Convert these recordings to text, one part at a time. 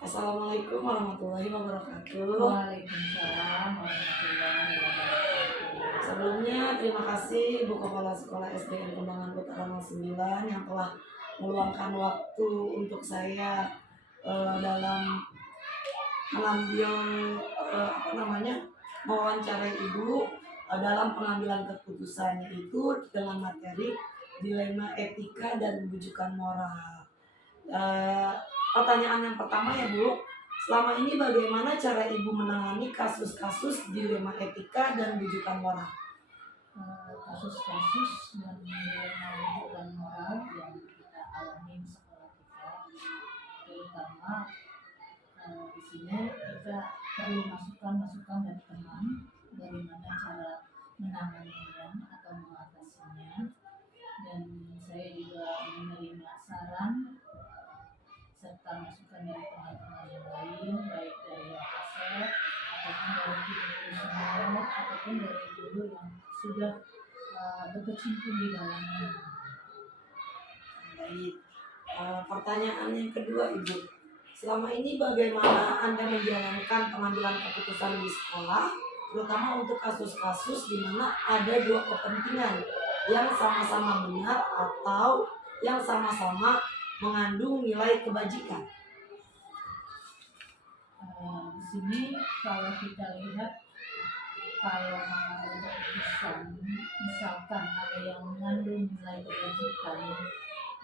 Assalamualaikum warahmatullahi wabarakatuh. Waalaikumsalam warahmatullahi wabarakatuh. Sebelumnya terima kasih Bu Kepala Sekolah SDN Kembangan Utara 09 yang telah meluangkan waktu untuk saya dalam mengambil mewawancarai Ibu dalam pengambilan keputusannya itu dengan materi dilema etika dan bujukan moral. Eh, Pertanyaan yang pertama ya Bu, selama ini bagaimana cara Ibu menangani kasus-kasus dilema etika dan bujukan moral? Kasus-kasus dan dilema rujukan moral yang kita alami di sekolah kita, terutama di sini kita perlu masukan-masukan dari teman bagaimana cara menanganinya atau mengatasinya, dan saya juga menerima saran serta masukan dari teman-teman yang lain, baik dari Wakasek ataupun dari guru senior ataupun dari guru yang sudah berkecimpung di dalamnya. Baik, pertanyaan yang kedua Ibu, selama ini bagaimana Anda menjalankan pengambilan keputusan di sekolah, terutama untuk kasus-kasus di mana ada dua kepentingan yang sama-sama benar atau yang sama-sama mengandung nilai kebajikan? Di sini kalau kita lihat, kalau mengambil keputusan misalkan ada yang mengandung nilai kebajikan,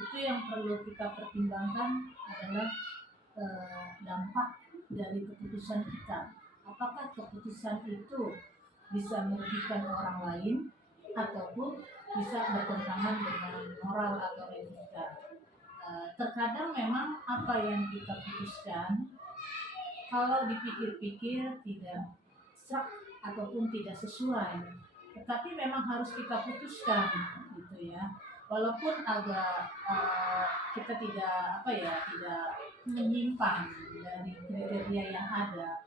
itu yang perlu kita pertimbangkan adalah dampak dari keputusan kita. Apakah keputusan itu bisa merugikan orang lain ataupun bisa bertentangan dengan moral atau etika. Terkadang memang apa yang kita putuskan kalau dipikir-pikir tidak syak ataupun tidak sesuai, tetapi memang harus kita putuskan gitu ya. Walaupun agak kita tidak menyimpang dari kriteria yang ada,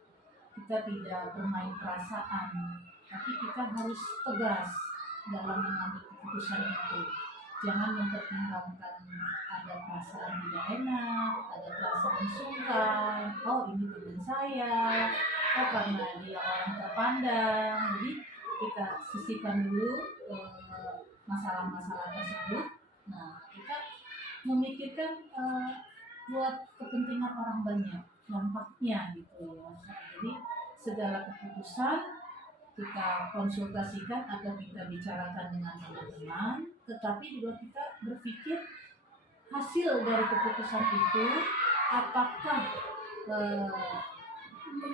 kita tidak bermain perasaan, tapi kita harus tegas dalam mengambil keputusan itu. Jangan mempertimbangkan ada perasaan tidak enak, ada perasaan sungkan, oh ini teman saya, oh karena dia orang terpandang. Jadi kita sisihkan dulu masalah-masalah tersebut. Nah, kita memikirkan buat kepentingan orang banyak, dampaknya gitu ya. Jadi segala keputusan kita konsultasikan atau kita bicarakan dengan teman-teman, tetapi juga kita berpikir hasil dari keputusan itu apakah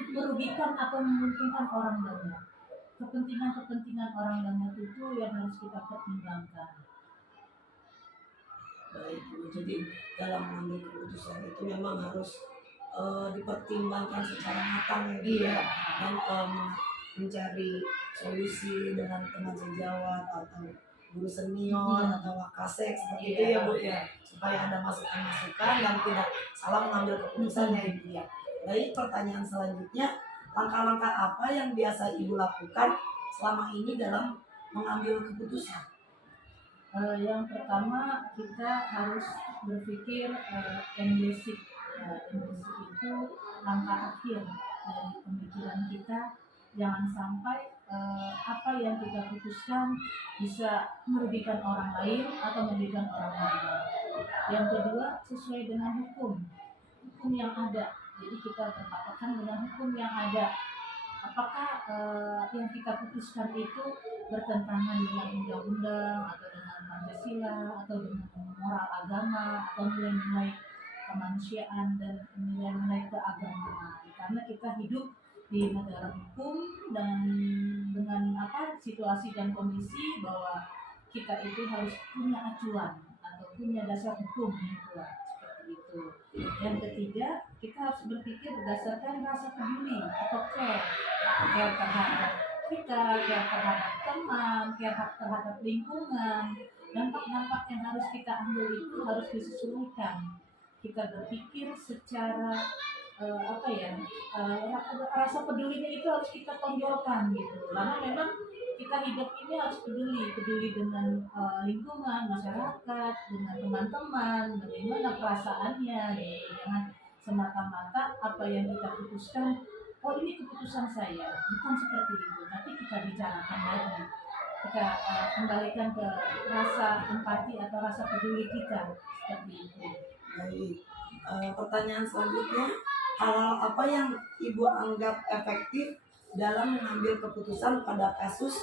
merugikan atau menguntungkan orang banyak. Kepentingan orang banyak itu yang harus kita pertimbangkan. Baik Bu, jadi dalam mengambil keputusan itu memang harus dipertimbangkan secara matang ya, dan mencari solusi dengan teman sejawat atau guru senior atau wakasek seperti itu ya Bu ya, supaya ada masukan-masukan dan tidak salah mengambil keputusannya Ibu ya. Baik, pertanyaan selanjutnya, langkah-langkah apa yang biasa Ibu lakukan selama ini dalam mengambil keputusan? Yang pertama kita harus berpikir basic. Basic itu langkah akhir dari pemikiran kita. Jangan sampai apa yang kita putuskan bisa merugikan orang lain atau merugikan orang lain. Yang kedua, sesuai dengan hukum yang ada. Jadi kita berpatokan dengan hukum yang ada. Apakah yang kita putuskan itu bertentangan dengan undang-undang atau dengan Pancasila atau dengan moral agama atau nilai-nilai kemanusiaan dan nilai-nilai keagamaan? Karena kita hidup di negara hukum dan dengan situasi dan kondisi bahwa kita itu harus punya acuan atau punya dasar hukum yang kuat, seperti itu. Yang ketiga, kita harus berpikir berdasarkan rasa peduli atau care terhadap kita, care terhadap teman, care terhadap lingkungan. Dampak-dampak yang harus kita ambil itu harus disesuaikan. Kita berpikir secara rasa pedulinya itu harus kita tonjolkan gitu. Karena memang kita hidup ini harus peduli dengan lingkungan, masyarakat, dengan teman-teman, bagaimana perasaannya gitu. Jangan semata-mata apa yang kita putuskan, oh ini keputusan saya, bukan seperti itu, tapi kita bicarakan lagi, kita kembalikan ke rasa empati atau rasa peduli kita, seperti itu. Baik. Pertanyaan selanjutnya, hal apa yang Ibu anggap efektif dalam mengambil keputusan pada kasus